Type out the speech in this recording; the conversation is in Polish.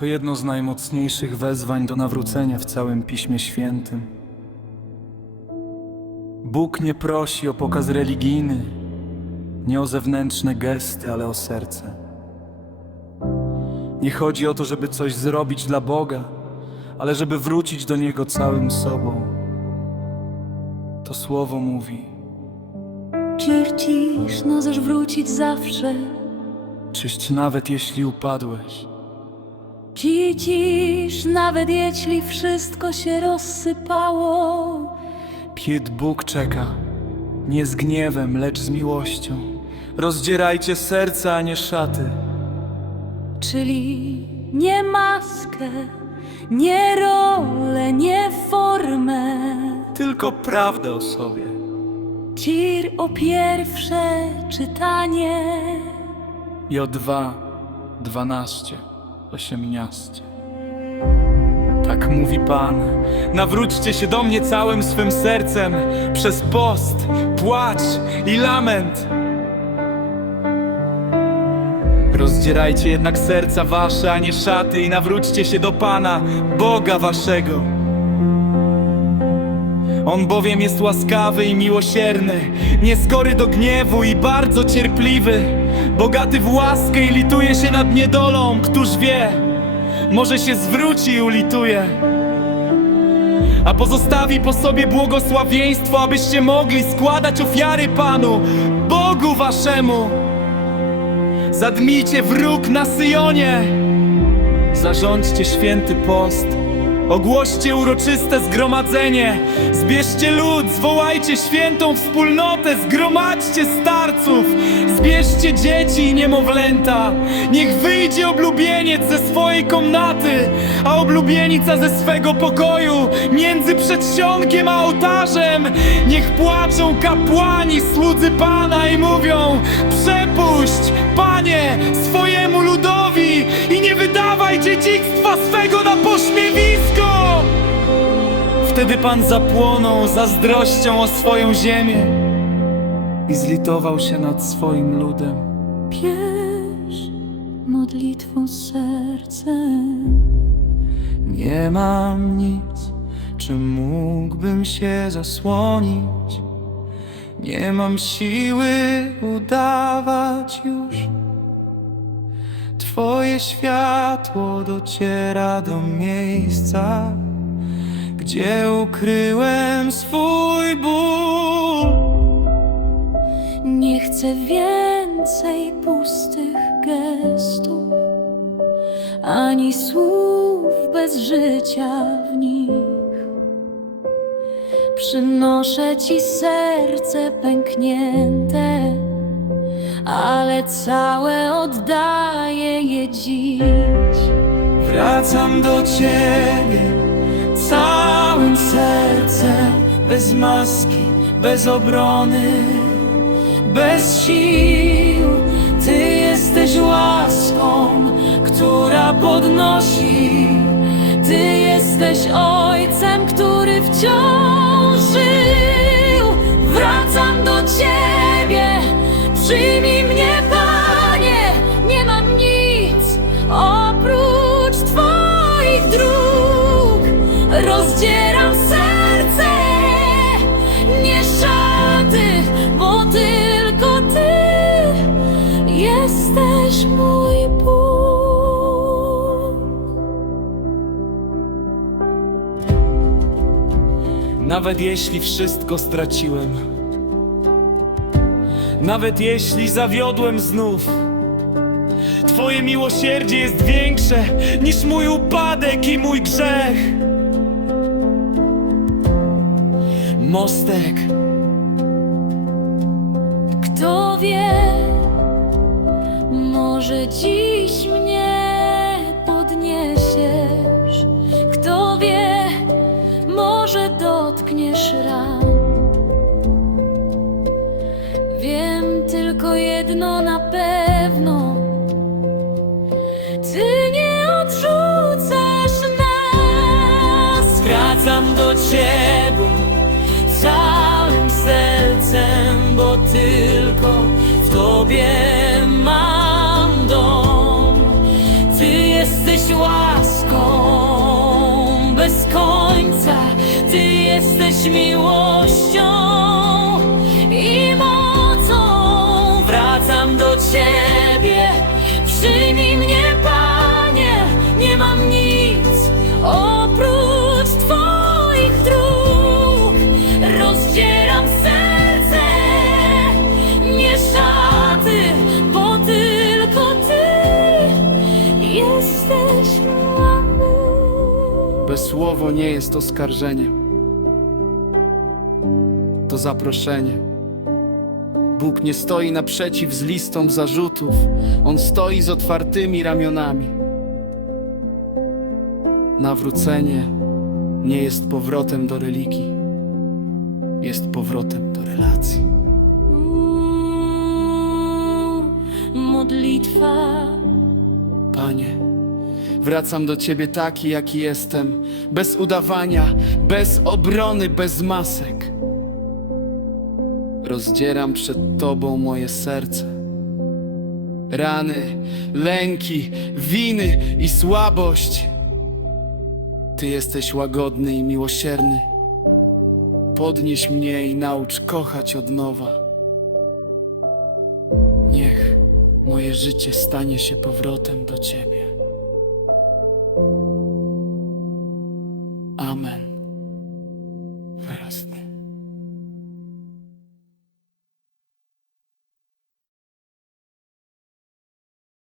To jedno z najmocniejszych wezwań do nawrócenia w całym Piśmie Świętym. Bóg nie prosi o pokaz religijny, nie o zewnętrzne gesty, ale o serce. Nie chodzi o to, żeby coś zrobić dla Boga, ale żeby wrócić do Niego całym sobą. To słowo mówi: Cir cisz, możesz wrócić zawsze. Czyść nawet jeśli upadłeś, Cisz, nawet jeśli wszystko się rozsypało. Pied Bóg czeka, nie z gniewem, lecz z miłością. Rozdzierajcie serca, a nie szaty. Czyli nie maskę, nie rolę, nie formę. Tylko prawdę o sobie. Cir o pierwsze czytanie. I o dwa, dwanaście, osiemnaście. Tak mówi Pan. Nawróćcie się do mnie całym swym sercem przez post, płacz i lament. Rozdzierajcie jednak serca wasze, a nie szaty, i nawróćcie się do Pana, Boga waszego. On bowiem jest łaskawy i miłosierny, nieskory do gniewu i bardzo cierpliwy, bogaty w łaskę i lituje się nad niedolą, któż wie, może się zwróci i ulituje. A pozostawi po sobie błogosławieństwo, abyście mogli składać ofiary Panu, Bogu waszemu. Zadmijcie wróg na Syjonie, zarządźcie święty post. Ogłoście uroczyste zgromadzenie, zbierzcie lud, zwołajcie świętą wspólnotę, zgromadźcie starców, zbierzcie dzieci i niemowlęta. Niech wyjdzie oblubieniec ze swojej komnaty, a oblubienica ze swego pokoju, między przedsionkiem a ołtarzem. Niech płaczą kapłani, słudzy Pana i mówią, przepuść, Panie, swojemu ludowi i nie wydawaj dziedzictwa swego na pośmiewisko! Wtedy Pan zapłonął zazdrością o swoją ziemię i zlitował się nad swoim ludem. Bierz modlitwą sercem. Nie mam nic, czym mógłbym się zasłonić. Nie mam siły udawać już. Twoje światło dociera do miejsca, gdzie ukryłem swój ból. Nie chcę więcej pustych gestów, ani słów bez życia w nich. Przynoszę ci serce pęknięte, ale całe oddaję je dziś. Wracam do Ciebie bez maski, bez obrony, bez sił. Ty jesteś łaską, która podnosi. Ty jesteś ojcem, który wciąż jesteś mój Bóg. Nawet jeśli wszystko straciłem, nawet jeśli zawiodłem znów, Twoje miłosierdzie jest większe niż mój upadek i mój grzech. Mostek, Kto wie, może dziś mnie podniesiesz. Kto wie, może dotkniesz ran. Wiem tylko jedno na pewno. Ty nie odrzucasz nas. wracam do Ciebie całym sercem, bo tylko w Tobie mam łaską bez końca. Ty jesteś miłością Bez słowo nie jest oskarżeniem. To zaproszenie. Bóg nie stoi naprzeciw z listą zarzutów, On stoi z otwartymi ramionami. Nawrócenie nie jest powrotem do religii, jest powrotem do relacji. Mm, Modlitwa Panie, wracam do Ciebie taki, jaki jestem, bez udawania, bez obrony, bez masek. Rozdzieram przed Tobą moje serce. Rany, lęki, winy i słabość. Ty jesteś łagodny i miłosierny. Podnieś mnie i naucz kochać od nowa. Niech moje życie stanie się powrotem do Ciebie. Amen.